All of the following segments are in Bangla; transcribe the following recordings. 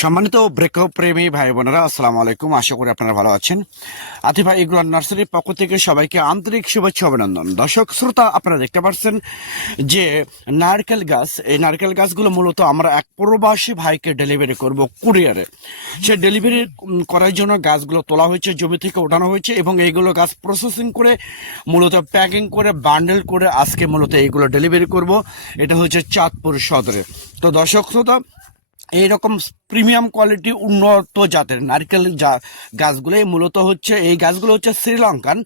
সম্মানিত বৃক্ষ প্রেমী ভাই বোনেরা আসসালামু আলাইকুম আশা করি আপনারা ভালো আছেন। আতিফা ইগ্রান নার্সারির পক্ষ থেকে সবাইকে আন্তরিক শুভেচ্ছা, অভিনন্দন। দর্শক, শ্রোতা, আপনারা দেখতে পাচ্ছেন যে নারকেল গাছ, এই নারকেল গাছগুলো মূলত আমরা এক প্রবাসী ভাইকে ডেলিভারি করব কুরিয়ারে। সে ডেলিভারি করার জন্য গাছগুলো তোলা হয়েছে, জমি থেকে ওঠানো হয়েছে এবং এইগুলো গাছ প্রসেসিং করে, মূলত প্যাকিং করে, বান্ডেল করে আজকে মূলত এইগুলো ডেলিভারি করব। এটা হচ্ছে চাঁদপুর সদরে। তো দর্শক, শ্রোতা এইরকম প্রিমিয়াম কোয়ালিটি উন্নত জাতের নারকেল গাছগুলো মূলত হচ্ছে, এই গাছগুলো হচ্ছে শ্রীলঙ্কান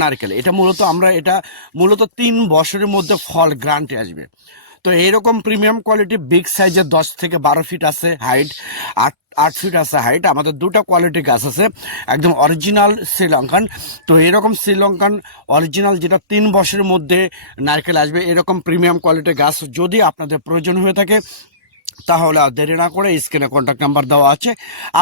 নারকেল। এটা মূলত আমরা, এটা মূলত তিন বছরের মধ্যে ফল গ্রান্টে আসবে। তো এইরকম প্রিমিয়াম কোয়ালিটি বিগ সাইজের দশ থেকে বারো ফিট আছে হাইট আট আট ফিট আছে হাইট আমাদের দুটো কোয়ালিটি গাছ আছে, একদম অরিজিনাল শ্রীলঙ্কান। তো এরকম শ্রীলঙ্কান অরিজিনাল যেটা তিন বছরের মধ্যে নারকেল আসবে, এরকম প্রিমিয়াম কোয়ালিটির গাছ যদি আপনাদের প্রয়োজন হয়ে থাকে তাহলে আর দেরি না করে স্ক্রিনে কন্ট্যাক্ট নাম্বার দেওয়া আছে।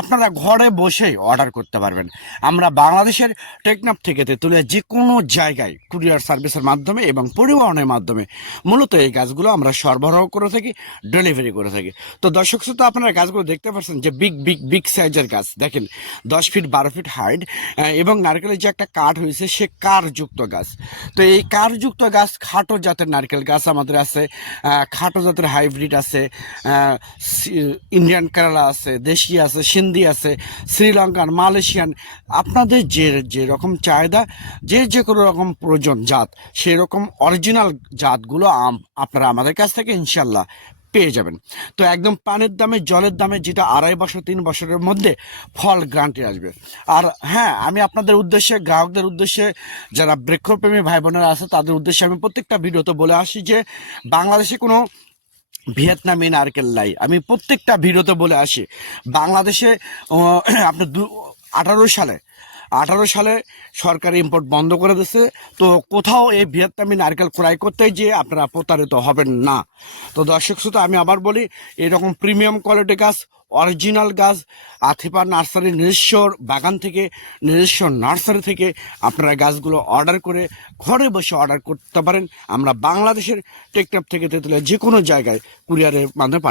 আপনারা ঘরে বসেই অর্ডার করতে পারবেন। আমরা বাংলাদেশের টেকনাফ থেকে তেঁতুলিয়া যে কোনো জায়গায় কুরিয়ার সার্ভিসের মাধ্যমে এবং পরিবহনের মাধ্যমে মূলত এই গাছগুলো আমরা সরবরাহ করে থাকি ডেলিভারি করে থাকি। তো দর্শক শ্রোতা, আপনারা গাছগুলো দেখতে পাচ্ছেন যে বিগ বিগ বিগ সাইজের গাছ দেখেন, দশ ফিট বারো ফিট হাইট এবং নারকেলের যে একটা কাঠ হয়েছে, সে কারযুক্ত গাছ। তো এই কারযুক্ত গাছ খাটো জাতের নারকেল গাছ আমাদের আছে খাটো জাতের হাইব্রিড আছে ইন্ডিয়ান কেরালা আছে, দেশি আছে, সিন্ধি আছে, শ্রীলঙ্কান, মালয়েশিয়ান, আপনাদের যে যে রকম চাহিদা, যে যে কোনো রকম প্রয়োজন জাত সেই রকম অরিজিনাল জাতগুলো আপনারা আমাদের কাছ থেকে ইনশাল্লাহ পেয়ে যাবেন। তো একদম পানির দামে, জলের দামে যেটা আড়াই বছর, তিন বছরের মধ্যে ফল গ্রান্টে আসবে। আর হ্যাঁ আমি আপনাদের উদ্দেশ্যে, গ্রাহকদের উদ্দেশ্যে, যারা বৃক্ষপ্রেমী ভাই বোনেরা আছে, তাদের উদ্দেশ্যে আমি প্রত্যেকটা ভিডিওতে বলে আসি যে, বাংলাদেশে কোনো ভিয়েতনামি নারকেল লাই। আমি প্রত্যেকটা ভিডিওতে বলে আসি, বাংলাদেশে আপনার দু, আঠারো সালে আঠারো সালে সরকার ইম্পোর্ট বন্ধ করে দিয়েছে, তো কোথাও এই ভিয়েতনামি নারকেল ক্রয় করতে গিয়ে আপনারা প্রতারিত হবেন না। তো দর্শক শ্রোতা, আমি আবার বলি, এরকম প্রিমিয়াম কোয়ালিটি গাছ অরিজিনাল গাছ, আথিপা নার্সারি নিজস্ব বাগান থেকে নিজস্ব নার্সারি থেকে আপনারা গাছগুলো অর্ডার করে ঘরে বসে অর্ডার করতে পারেন। আমরা বাংলাদেশের টেকটপ থেকে তেতুলিয়া যে কোনো জায়গায় কুরিয়ারের মাধ্যমে